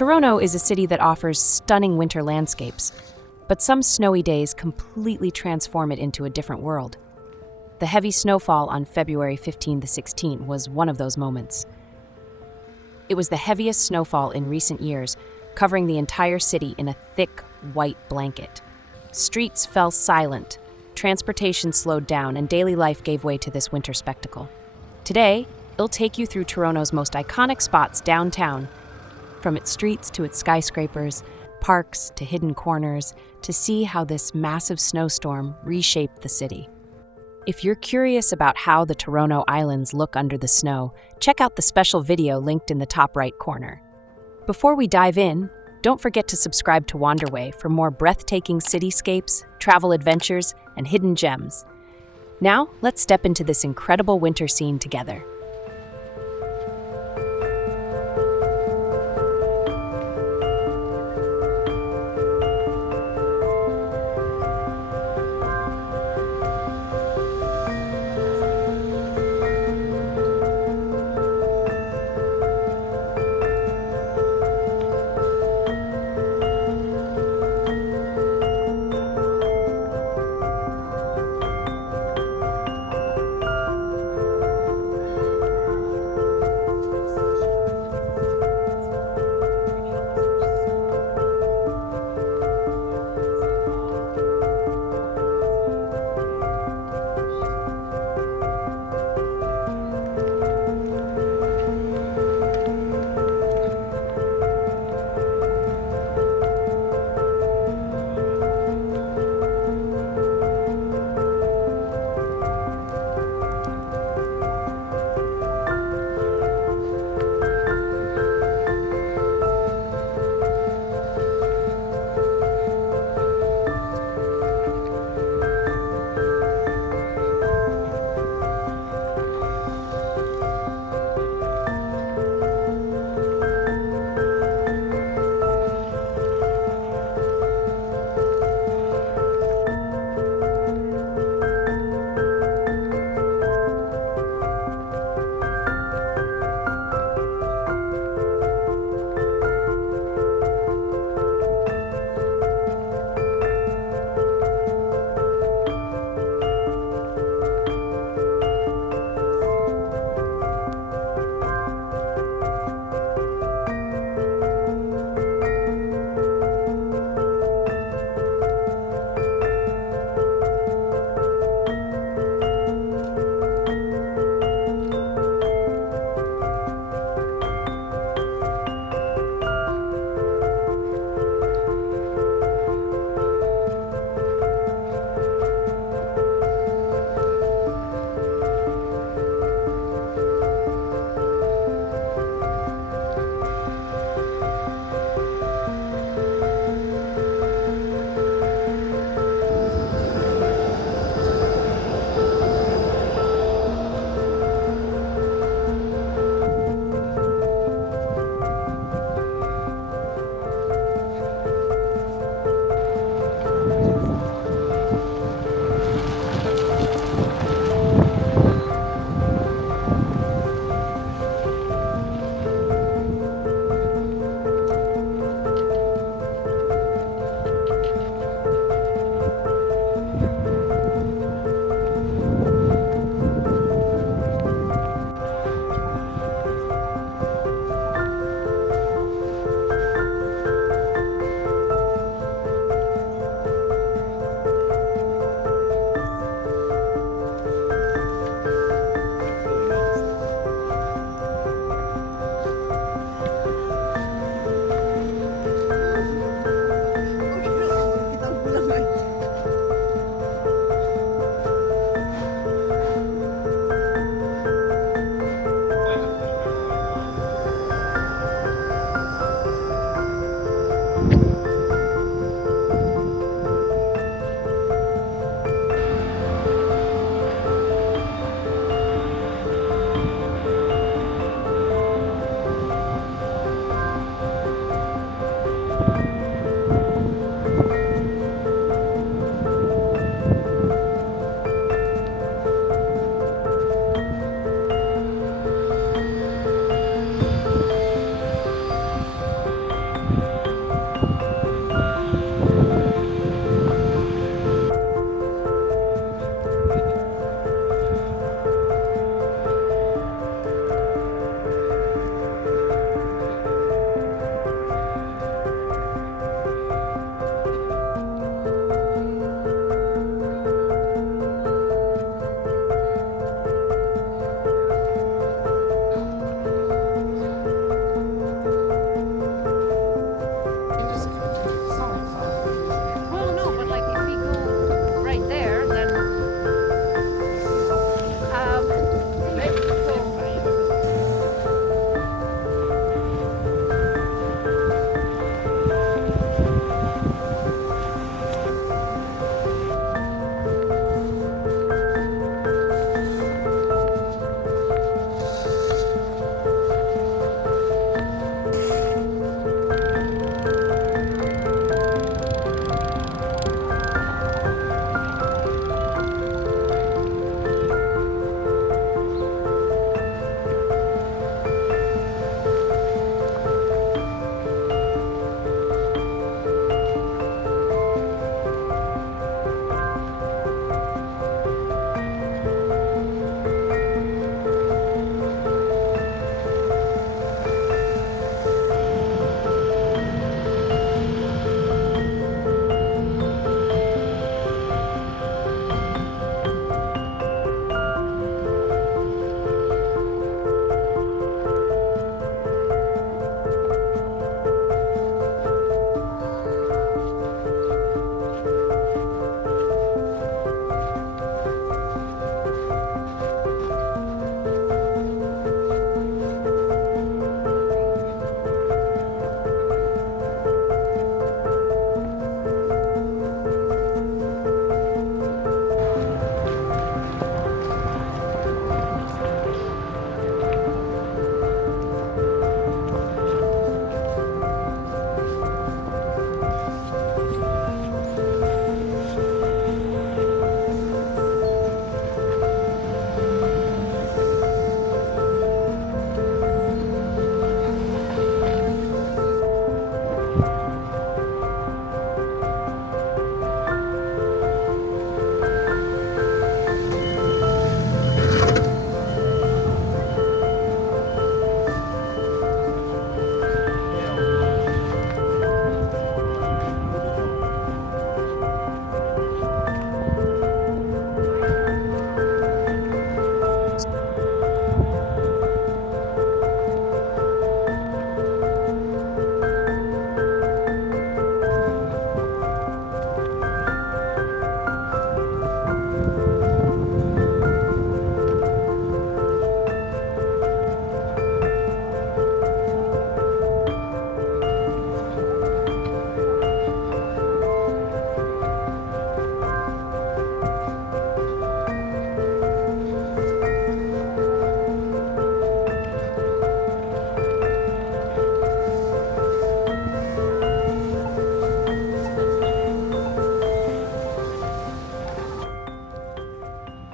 Toronto is a city that offers stunning winter landscapes, but some snowy days completely transform it into a different world. The heavy snowfall on February 15 to 16 was one of those moments. It was the heaviest snowfall in recent years, covering the entire city in a thick, white blanket. Streets fell silent, transportation slowed down, and daily life gave way to this winter spectacle. Today, it'll take you through Toronto's most iconic spots downtown, from its streets to its skyscrapers, parks to hidden corners, to see how this massive snowstorm reshaped the city. If you're curious about how the Toronto Islands look under the snow, check out the special video linked in the top right corner. Before we dive in, don't forget to subscribe to Wanderway for more breathtaking cityscapes, travel adventures, and hidden gems. Now, let's step into this incredible winter scene together.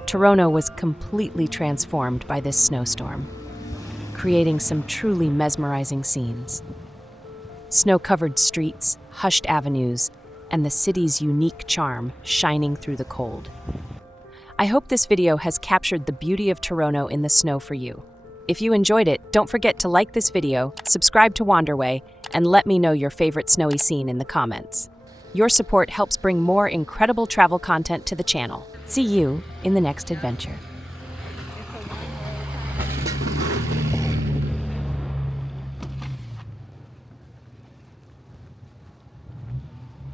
Toronto was completely transformed by this snowstorm, creating some truly mesmerizing scenes. Snow-covered streets, hushed avenues, and the city's unique charm shining through the cold. I hope this video has captured the beauty of Toronto in the snow for you. If you enjoyed it, don't forget to like this video, subscribe to Wanderway, and let me know your favorite snowy scene in the comments. Your support helps bring more incredible travel content to the channel. See you in the next adventure.